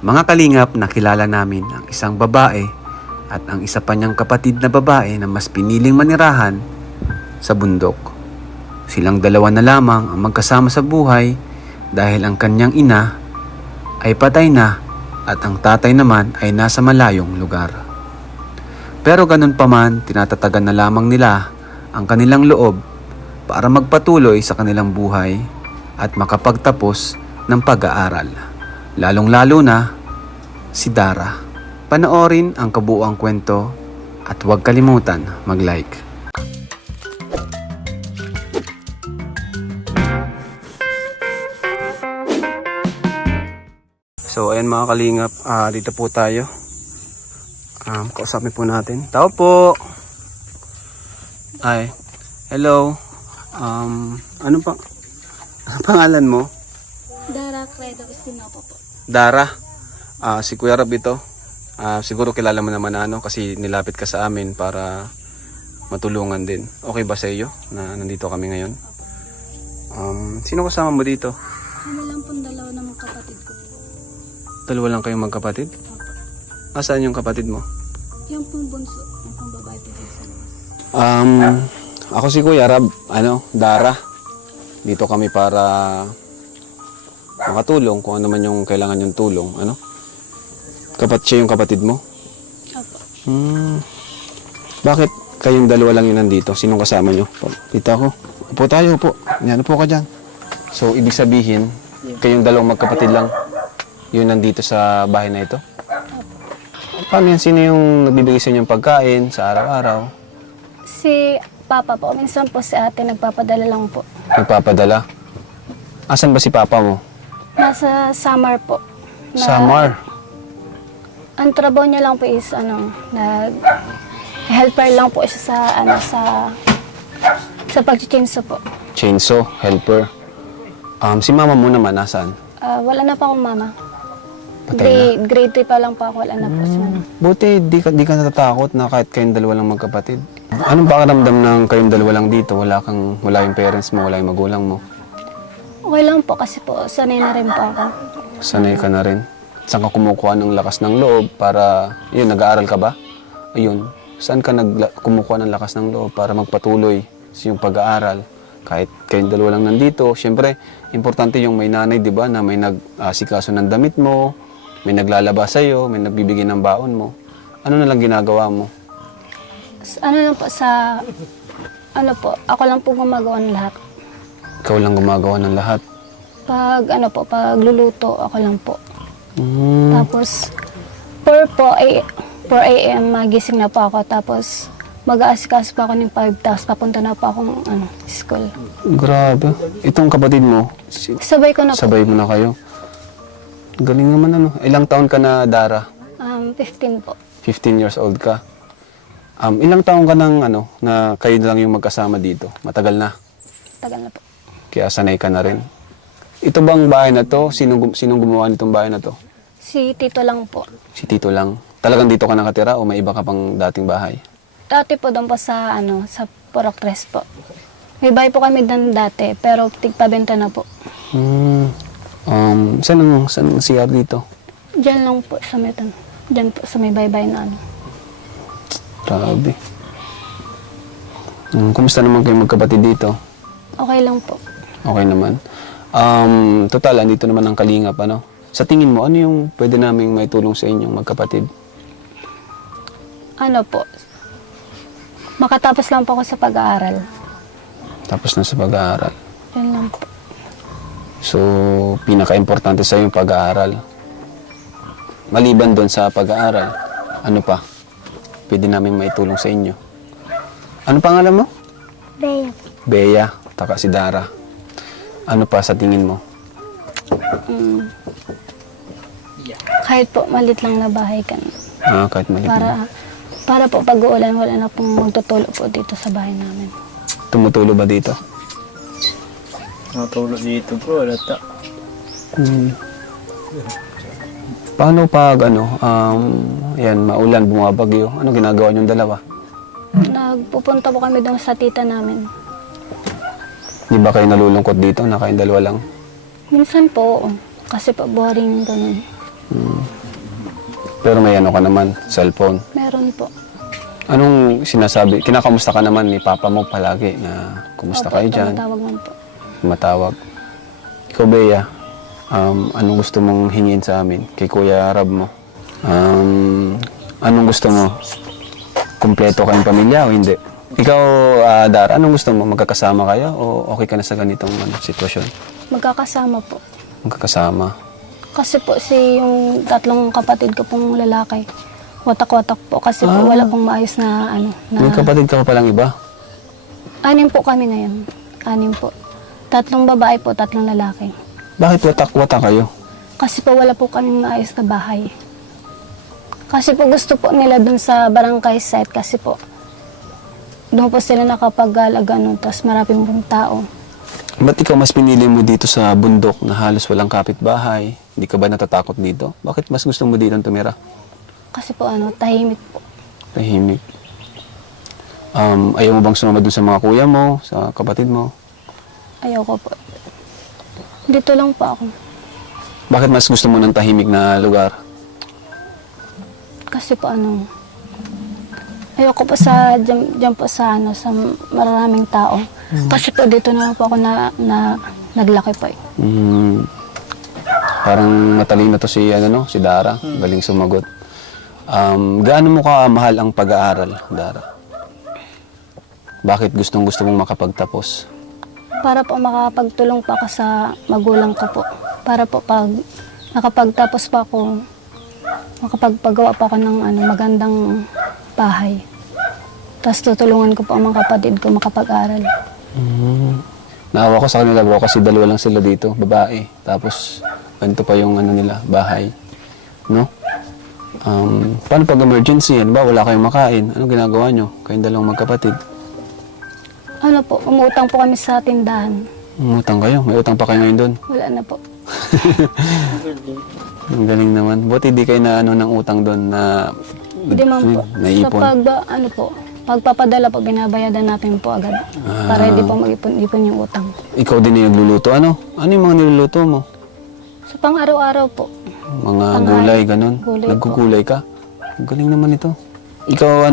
Mga kalingap, nakilala namin ang isang babae at ang isa pa niyang kapatid na babae na mas piniling manirahan sa bundok. Silang dalawa na lamang ang magkasama sa buhay dahil ang kanyang ina ay patay na at ang tatay naman ay nasa malayong lugar. Pero ganun pa man, tinatatagan na lamang nila ang kanilang loob para magpatuloy sa kanilang buhay at makapagtapos ng pag-aaral. Lalong-lalo na si Dara. Panoorin ang kabuuang kwento at huwag kalimutan mag-like. So ayan mga kalingap, dito po tayo. Kausapin po natin. Tao po! Ay, hello. Ano pangalan mo? Dara Credo Istinopo po. Dara. Si Kuya Rab ito. Siguro kilala mo naman kasi nilapit ka sa amin para matulungan din. Okay ba sa iyo na nandito kami ngayon? Sino kasama mo dito? Ano lang pong dalawa ng mga kapatid ko po. Dalawa lang kayong magkapatid? Opo. Saan yung kapatid mo? Yung pong bunso, yung pong babae po dito sa labas. Ako si Kuya Rab, Dara. Dito kami para makatulong kung ano man yung kailangan yung tulong, siya yung kapatid mo? Opo. Bakit kayong dalawa lang yun nandito? Sinong kasama nyo? Dito ako. Upo tayo, upo. Yan, upo ka dyan. So, ibig sabihin, kayong dalawang magkapatid lang yun nandito sa bahay na ito? Paano yan? Sino yung nagbibigay sa inyong pagkain sa araw-araw? Si Papa po, minsan po si ate nagpapadala lang po. Nagpapadala? Asan ba si Papa mo? Nasa Samar po. Samar? Ang trabaho niya lang po is helper lang po siya sa pag-chainsaw po. Chainsaw, helper. Si mama mo naman, nasaan? Wala na pa akong mama. Patay na? Grade 3 pa lang po ako, wala na po si mama. Buti, di ka natatakot na kahit kayong dalawa lang magkapatid. Anong pakiramdam ng kayong dalawa lang dito? Wala yung parents mo, wala yung magulang mo? Okay lang po kasi po, sanay na rin po ako. Sanay ka na rin? Saan ka kumukuha ng lakas ng loob para, nag-aaral ka ba? Ayun, saan ka kumukuha ng lakas ng loob para magpatuloy sa iyong pag-aaral? Kahit kayong dalawa lang nandito, syempre, importante yung may nanay, di ba, na may nag-asikaso ng damit mo, may naglalaba sa'yo, may nagbibigay ng baon mo. Ano na lang ginagawa mo? Ako lang po gumagawa ng lahat. Ikaw lang gumagawa ng lahat? Pag luluto, ako lang po. Tapos, 4 a.m. magising na po ako. Tapos, mag-aasikaso pa ako ng 5, tapos papunta na po akong school. Grabe. Itong kapatid mo, Sabay ko na po. sabay mo na kayo. Galing naman Ilang taon ka na, Dara? 15 po. 15 years old ka. Ilang taon ka na kayo lang yung magkasama dito? Matagal na. Tagal na po. Kaya sanay ka na rin. Ito bang bahay na to? Sinong gumawa nitong bahay na to? Si Tito lang po. Si Tito lang. Talagang dito ka nakatira o may iba ka pang dating bahay? Dati po doon po sa Purok 3 po. May bahay po kami doon dati, pero tigpabenta na po. Saan ang CR dito? Diyan lang po sa may Diyan po sa may baybay na Grabe. Kumusta naman kayo magkapatid dito? Okay lang po. Okay naman. Total, andito naman ang kalingap, Sa tingin mo, ano yung pwede naming may tulong sa inyong magkapatid? Makatapos lang po ako sa pag-aaral. Tapos na sa pag-aaral. Yan lang po. So, pinaka-importante sa yung pag-aaral. Maliban doon sa pag-aaral, ano pa? Pwede namin maitulong sa inyo. Ano pangalan mo? Bea. Bea, taka si Dara. Ano pa sa tingin mo? Kahit po malit lang na bahay ka. Kahit maliit na. Para po pag-uulan, wala na pong magtutulo po dito sa bahay namin. Tumutulo ba dito? Natulog dito po, lata. Paano pag maulan, bumabagyo? Ano ginagawa niyong dalawa? Nagpupunta po kami doon sa tita namin. Di ba kayo nalulungkot dito na kayong dalawa lang? Minsan po, kasi po boring ganun. Pero may ano ka naman, cellphone. Meron po. Anong sinasabi? Kinakamusta ka naman ni Papa mo palagi na kumusta kayo dyan? Tumatawag man po. Matawag. Ikaw, Bea, anong gusto mong hingin sa amin? Kay Kuya Rab mo? Anong gusto mo? Kumpleto kayong pamilya o hindi? Ikaw, Dar, anong gusto mo? Magkakasama kayo o okay ka na sa ganitong sitwasyon? Magkakasama po. Magkakasama. Kasi po yung tatlong kapatid ko pong lalaki, watak-watak po kasi po wala pong maayos na May kapatid ka pa palang iba? 6 po kami ngayon. 6 po. 3 babae po, 3 lalaki. Bakit watak-watak kayo? Kasi po wala po kaming maayos na bahay. Kasi po gusto po nila dun sa barangay site kasi po doon po sila nakapag-alaga nun, tapos maraming pong tao. Ba't ikaw mas pinili mo dito sa bundok na halos walang kapitbahay? Hindi ka ba natatakot dito? Bakit mas gusto mo dito tumira? Kasi po tahimik po. Tahimik. Ayaw mo bang sumama dun sa mga kuya mo, sa kapatid mo? Ayoko po. Dito lang po ako. Bakit mas gusto mo ng tahimik na lugar? Kasi po ayoko po sa dyan po sa sa maraming tao. Kasi po dito na po ako naglaki po. Parang matalino to si si Dara, galing sumagot. Gaano mo ka mahal ang pag-aaral, Dara? Bakit gustong-gusto mong makapagtapos? Para po makapagtulong pa ako sa magulang ko po. Para po pag nakapagtapos pa ako, makapagpagawa pa ako ng magandang bahay. Tapos tutulungan ko po ang mga kapatid ko makapag-aral. Naawa ko sa kanila, bro, kasi 2 lang sila dito, babae. Tapos, ganito pa yung nila, bahay. No? Paano pag emergency yan ba? Wala kayong makain. Ano ginagawa nyo? Kayong 2 magkapatid. Umutang po kami sa tindahan. Umutang kayo? May utang pa kayo ngayon doon? Wala na po. Ang galing naman. Buti di kayo na ng utang doon na Hindi man po. naipon. Sa pagpapadala po, binabayadan natin po agad. Para hindi po mag-ipon yung utang. Ikaw din yung nagluluto. Ano? Ano yung mga niluluto mo? Sa pang-araw-araw po. Mga Tanghali. gulay, ganun? Gulay po. Naggugulay ka? Ang galing naman ito. Ikaw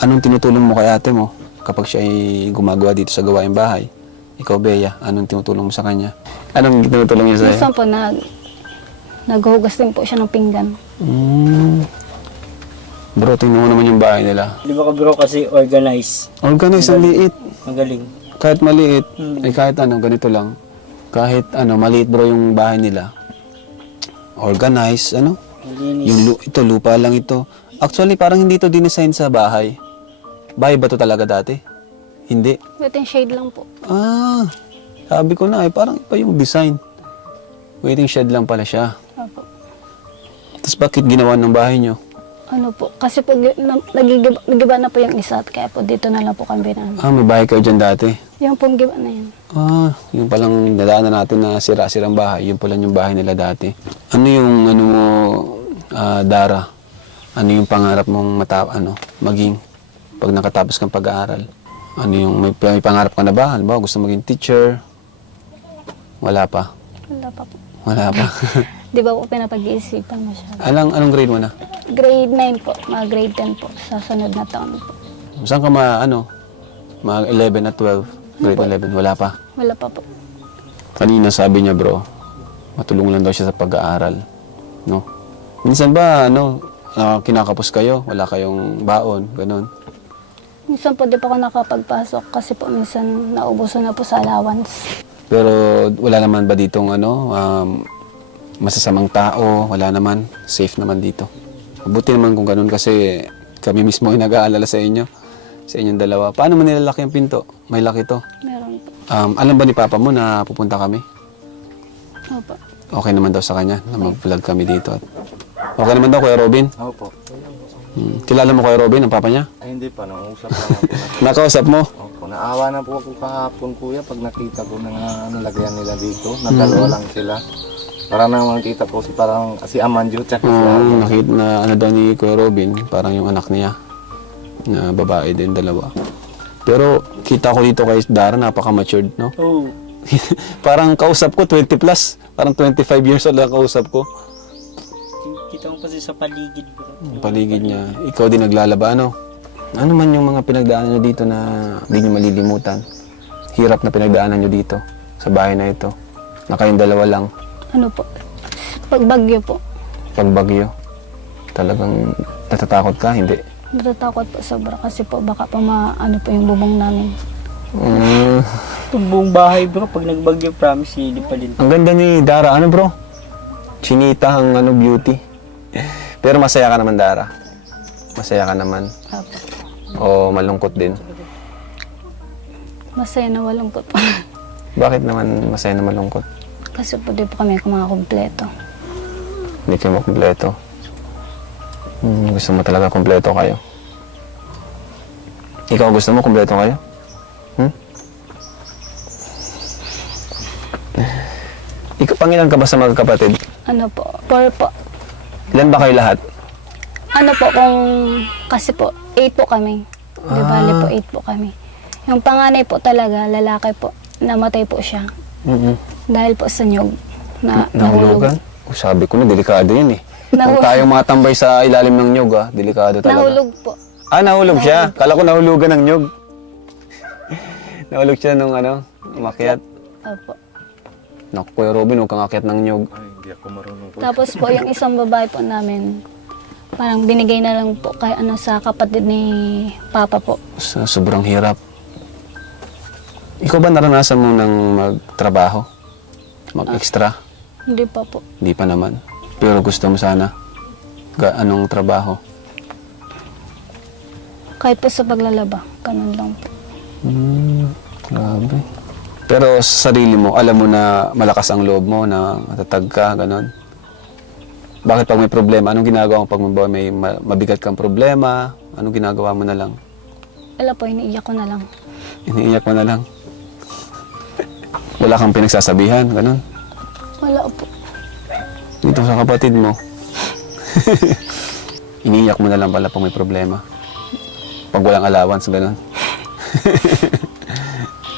anong tinutulong mo kay ate mo kapag siya ay gumagawa dito sa gawaing bahay? Ikaw, Bea, anong tinutulong mo sa kanya? Anong tinutulong niya sa'yo? Minsan po, naghuhugas din po siya ng pinggan. Bro, tingnan mo naman yung bahay nila. Di ba ka bro kasi organize? Organize, ang liit. Magaling. Kahit maliit, kahit ganito lang. Kahit maliit bro yung bahay nila. Organize, Malinis. ito, lupa lang ito. Actually, parang hindi ito dinesign sa bahay. Bahay ba ito talaga dati? Hindi. Waiting shade lang po. Sabi ko na parang iba yung design. Waiting shed lang pala siya. Opo. Tapos bakit ginawa ng bahay nyo? Kasi po, nagigiba na po yung isa, kaya po dito na lang po kami binaan. May bahay kayo dyan dati. Yung pong giba na yun. Yung palang nadaanan natin na sira-sirang bahay. Yung pala yung bahay nila dati. Ano yung, mo, Dara? Ano yung pangarap mong maging pag nakatapos kang pag-aaral? Ano yung, may pangarap ka na ba? Halimbawa, gusto maging teacher? Wala pa? Wala pa po. Wala pa. Di ba po pinapag-iisipan masyado? Anong grade mo na? Grade 9 po, mga grade 10 po, sa sunod na taon po. Saan ka mga 11 at 12? Grade 11, wala pa? Wala pa po. Kanina sabi niya, bro, matulungan lang daw siya sa pag-aaral. No? Minsan ba, kinakapos kayo? Wala kayong baon? Ganon. Minsan po di pa ako nakapagpasok kasi po minsan naubuso na po sa allowance. Pero wala naman ba ditong masasamang tao? Wala naman? Safe naman dito? Mabuti naman kung ganun kasi kami mismo ay nag-aalala sa inyo. Sa inyong 2. Paano mo nilalaki ang pinto? May laki to. Meron po. Alam ba ni Papa mo na pupunta kami? Opo. Okay naman daw sa kanya na mag-vlog kami dito. Okay naman daw, Kuya Robin? Opo. Kilala mo Kuya Robin, ang papa niya? Ay hindi pa, nangusap lang ako. Nakausap mo? Opo, naawa na po ako kahapon kuya pag nakita ko na lagyan nila dito. Nagdalawa lang sila. Para nang makita ko si Amanjo tsaka si Nakita na daw ni Kuya Robin, parang yung anak niya. Na babae din, 2. Pero kita ko dito kay Dara, napaka-matured, no? Oo. Parang kausap ko, 20 plus. Parang 25 years old lang kausap ko. Nakikita ko kasi sa paligid bro. Ang paligid niya. Ikaw din naglalaba, ano? Ano man yung mga pinagdaanan niyo dito na hindi niyo malilimutan? Hirap na pinagdaanan niyo dito sa bahay na ito. Na kayong dalawa lang. Ano po, pagbagyo po. Pag bagyo, talagang natatakot ka, hindi? Natatakot po sobra kasi po baka pa ano po yung bubong namin. Itong buong bahay bro, pag nagbagyo, promise lilipalin. Ang ganda ni Dara, ano bro? Chinita ang ano, beauty. Pero masaya ka naman, Dara. Masaya ka naman. Apo. O malungkot din. Masaya na walang po. Bakit naman masaya na malungkot? Kasi po di po kami mga kumpleto. Hindi kayo makumpleto. Gusto mo talaga kumpleto kayo. Ikaw gusto mo kumpleto kayo? Ikaw, pangilan ka ba sa magkakapatid? Ano po, 4 po. Ilan ba kayo lahat? Ano po kung, kasi po, 8 po kami. Di bali po, 8 po kami. Yung panganay po talaga, lalaki po, namatay po siya. Dahil po sa nyug na Nahulugan? Oh, sabi ko na, delikado yun eh. Kung Nahulog. tayong mga tambay sa ilalim ng nyug, delikado talaga. Nahulog po. Nahulog siya. Kala ko nahulugan ng nyug. Nahulog siya nung umakyat. Opo. Naku, Kuya Robin, huwag kang akyat ng nyug. Ay, hindi ako marunong po. Tapos po, yung isang babae po namin, parang binigay na lang po kay sa kapatid ni Papa po. Sobrang hirap. Ikaw ba naranasan mo ng magtrabaho? Mag-extra? Hindi pa po. Hindi pa naman. Pero gusto mo sana? Anong trabaho? Kahit po sa paglalaba, ganun lang po. Grabe. Pero sa sarili mo, alam mo na malakas ang loob mo, na matatag ka, ganon. Bakit pag may problema, anong ginagawa mo pag may mabigat kang problema? Anong ginagawa mo na lang? Wala po, iniiyak ko na lang. Iniiyak mo na lang? Wala kang pinagsasabihan, ganon? Wala po. Dito sa kapatid mo. Iniiyak mo na lang pala pag may problema. Pag walang allowance, ganon.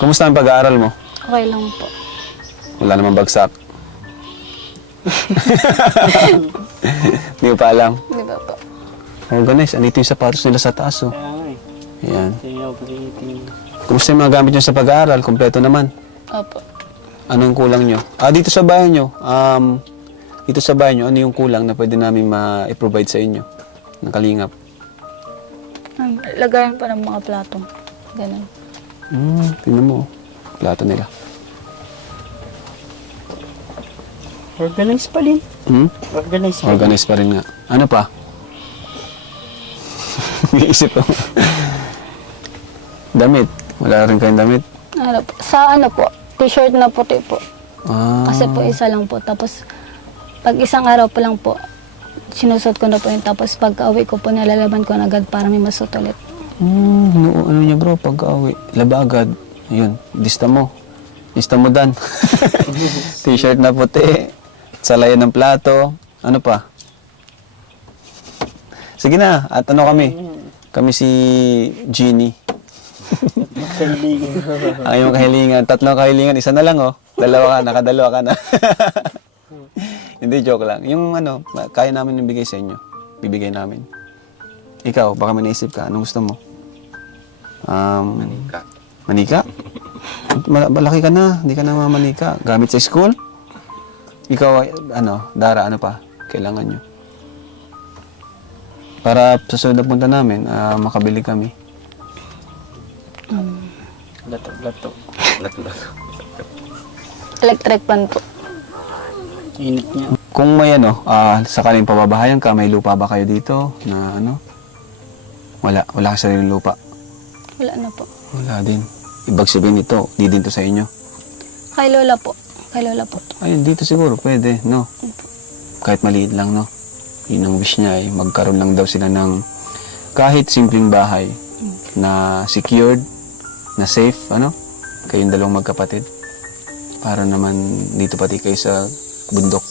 Kumusta ang pag-aaral mo? Okay lang po. Wala namang bagsak. Hindi mo pa alam. Di ba po? Oh, guys, andito yung sapatos nila sa taas, oh. Kaya nga eh. Ayan. Tingnan ko tingin. Kumusta yung mga gamit nyo sa pag-aaral? Kompleto naman. Opo. Anong kulang nyo? Dito sa bahay nyo. Dito sa bahay nyo, ano yung kulang na pwede namin ma-provide sa inyo? Ng kalingap. Lagayan pa ng mga plato. Ganun. Tingnan mo. Plato nila. Organize pa din. Organize pa din. Organize pa rin nga. Ano pa? Iisip ko. Damit. Wala rin kayong damit. Ano po? Sa ano po, t-shirt na puti po. Kasi po isa lang po. Tapos pag isang araw po lang po, sinusot ko na po yun. Tapos pag uwi ko po, nalalaban ko na agad para may masot ulit. Ano niya bro, pag-awi. Laba agad. Ayun, lista mo. Lista mo dan. T-shirt na puti. Salayan ng plato. Ano pa? Sige na, at ano kami? Kami si Jeannie. Ang iyong kahilingan. 3 kahilingan, isa na lang oh. Dalawa ka, nakadalawa ka na. Hindi, joke lang. Yung kaya namin ibigay sa inyo. Bibigay namin. Ikaw, baka may naisip ka. Anong gusto mo? Manika. Manika? Malaki ka na. Hindi ka na mamanika. Gamit sa school? Ikaw, Dara, ano pa? Kailangan nyo. Para sa sunod na punta namin, makabili kami. Lato. Electric pan po. Init niya. Kung may sakaling pababahayan ka, may lupa ba kayo dito na Wala ka sariling lupa. Wala na po. Wala din. Ibig sabihin ito, di din to sa inyo. Kay Lola po. Kay Lola po. Ayun, dito siguro, pwede, no? Kahit maliit lang, no? Yun ang wish niya, magkaroon lang daw sila ng kahit simpleng bahay na secured, na safe, Kayong dalawang magkapatid. Para naman dito pati kayo sa bundok.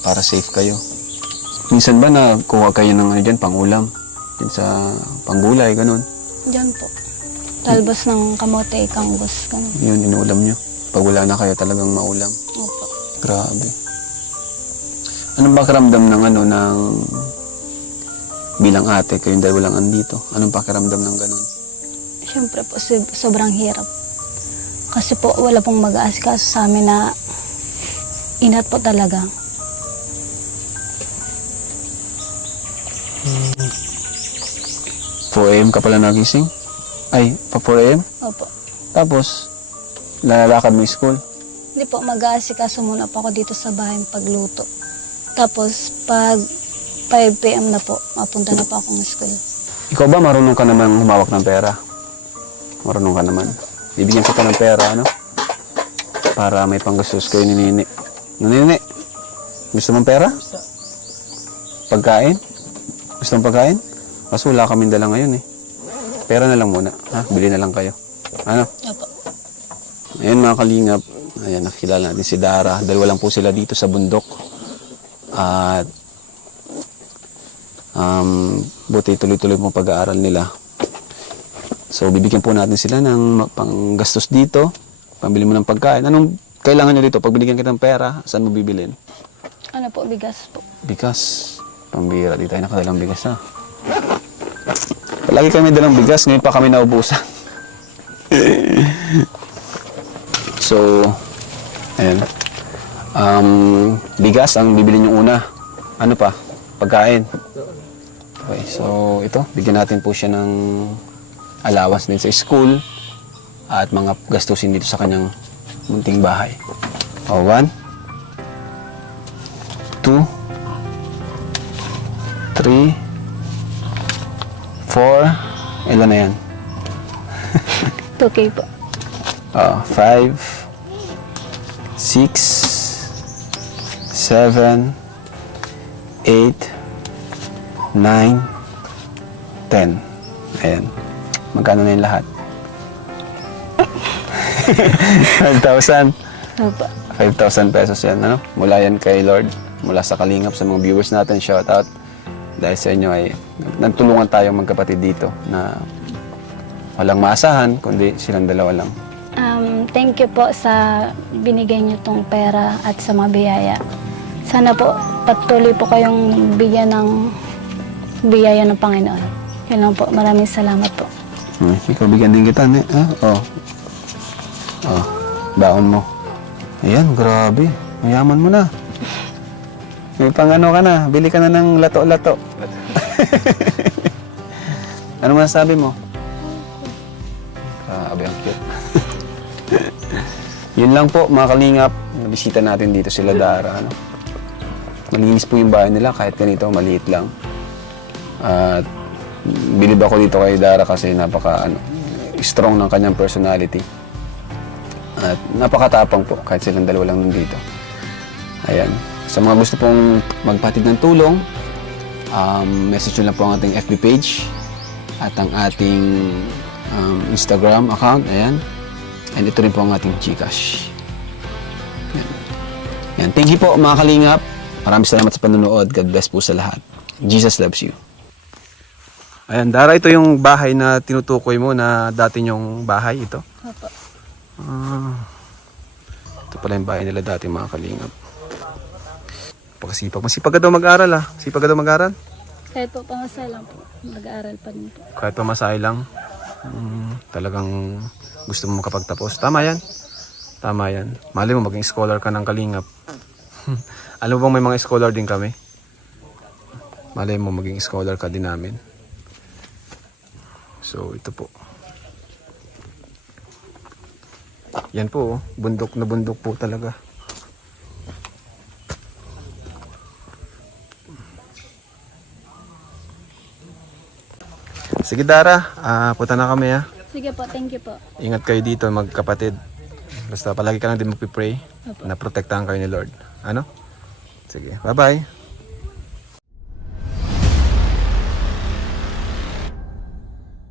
Para safe kayo. Minsan ba kuha kayo ng dyan, pangulam? Dyan sa panggulay, ganun. Diyan po. Talbos ng kamote, kanggos, ganun. Yun, inuulam nyo. Pag wala na kayo, talagang maulam. Opo. Grabe. Anong pakiramdam ng bilang ate, kayong dalawa lang andito? Anong pakiramdam ng ganun? Siyempre po, sobrang hirap. Kasi po, wala pong mag-aasikaso sa amin na inat po talaga. 4 AM ka pala nagising? Ay, pa 4 AM? Opo. Tapos, lalakad mo yung school? Hindi po, mag-aasikaso muna po ako dito sa bahay pagluto. Tapos, pag 5 p.m. na po, mapunta na po akong school. Ikaw ba marunong ka naman humawak ng pera? Marunong ka naman. Bibigyan kita ng pera, ano? Para may panggastos kayo ni Nini. Nini, gusto mong pera? Pagkain? Gusto mong pagkain? Kasi wala kaming dala ngayon eh. Pera na lang muna. Ha? Bili na lang kayo. Ano? Opo. Ayan mga kalingap. Ayan, nakikilala natin si Dara. Dalawa lang po sila dito sa bundok. At buti tuloy-tuloy po pag-aaral nila. So, bibigyan po natin sila ng panggastos dito. Pambili mo ng pagkain. Anong kailangan nyo dito? Pag binigyan kita ng pera, saan mo bibilin? Ano po, bigas po. Bigas. Pambira. Di tayo nakadalang bigas ha. Palagi kami dalang bigas. Ngayon pa kami naubusan. So, ayan. Bigas ang bibili nyo una. Ano pa? Pagkain. Okay, so ito, bigyan natin po siya ng allowance din sa school at mga gastusin dito sa kanyang munting bahay. O, 1, 2, 3, 4, ilan na yan? 2K po. 5, 6, 7, 8, 9, 10. Ayan. Magkano na yung lahat? 5,000. Opo. 5,000 pesos yan, ano? Mula yan kay Lord. Mula sa Kalingap, sa mga viewers natin, shout out. Dahil sa inyo ay nagtulungan tayong magkapatid dito na walang maasahan, kundi silang dalawa lang. Thank you po sa binigay niyo tong pera at sa mga biyaya. Sana po patuloy po kayong bigyan ng biyaya ng Panginoon. Yun lang po. Maraming salamat po. Ikaw bigyan din kita, ne? Oh. Baon mo. Ayan, grabe. Mayaman mo na. May pang-ano ka na. Bili ka na ng lato-lato. Ano masasabi mo? Grabe, ang cute. Yun lang po, mga kalingap. Nabisita natin dito sila Dara. Ano? Malinis po yung bahay nila kahit ganito, maliit lang. At bilib ako dito kay Dara kasi strong ng kanyang personality. At napakatapang po kahit silang dalawa lang nandito. Ayan. Sa mga gusto pong magpatid ng tulong, message nyo lang po ang ating FB page at ang ating Instagram account. Ayan. And ito rin po ang ating GCash. Ayan. Ayan. Thank you po mga kalingap. Maraming salamat sa panonood. God bless po sa lahat. Jesus loves you. Ayan, Dara, ito yung bahay na tinutukoy mo na dati nyong bahay ito. Opo. Ito pala yung bahay nila dati mga kalingap. Pagkasipag. Masipag ka daw mag-aral ah. Sipag ka daw mag-aral? Kahit po pangasay lang po. Mag-aaral pa rin po. Kahit pamasahe lang. Talagang gusto mo makapagtapos. Tama yan. Tama yan. Mali mo maging scholar ka ng kalingap. Alam mo bang may mga scholar din kami? Mali mo maging scholar ka din namin. So ito po. Yan po, bundok na bundok po talaga. Sige Dara, punta na kami ha. Sige po, thank you po. Ingat kayo dito magkapatid. Basta palagi ka lang din magpipray na protektahan kayo ni Lord. Ano? Sige, bye-bye.